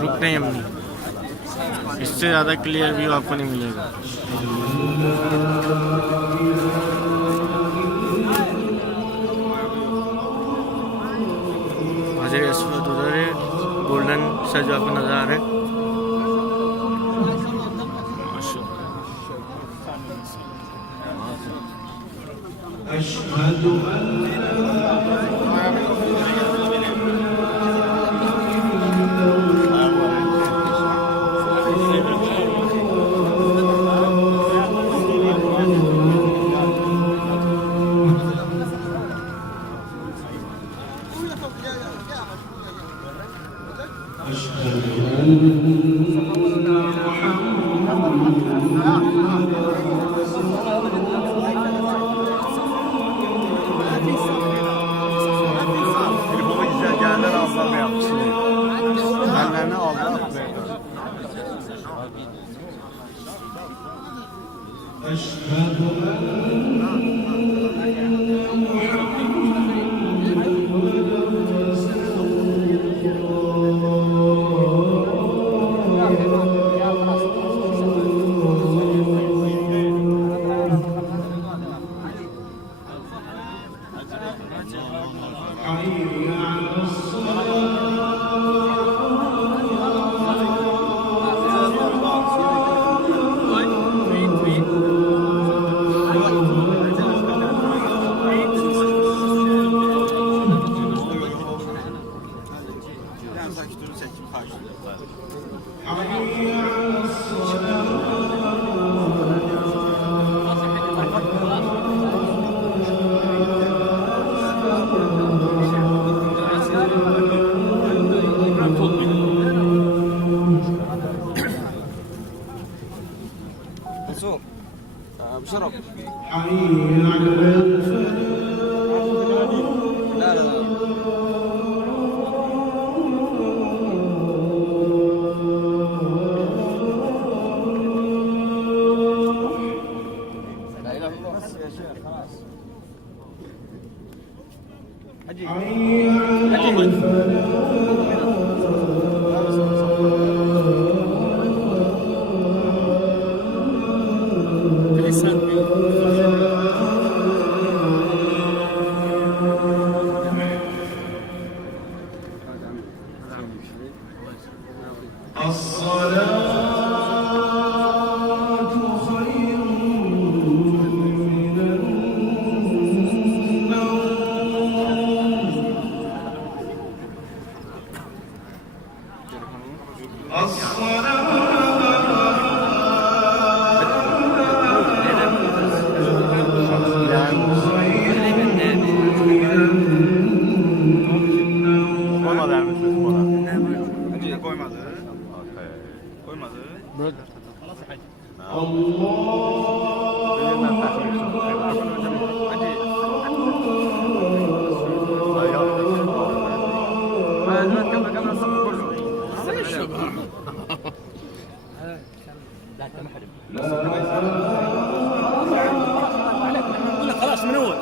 रुकते हैं हम नहीं, इससे ज़्यादा क्लियर व्यू आपको नहीं मिलेगा। हाजिर अस्वद उधर है, गोल्डन सा जो आपको नज़र आ रहा है। أشهد أن بشرف حي على الفلاح. لا لا لا لا اله الا الله. بس يا شيخ خلاص. حي على الفلاح. خلاص من اول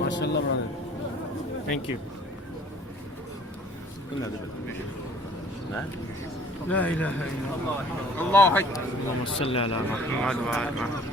ما شاء الله brother. Thank you. لا إله إلا الله. الله اكبر. اللهم صل على محمد وعلى محمد.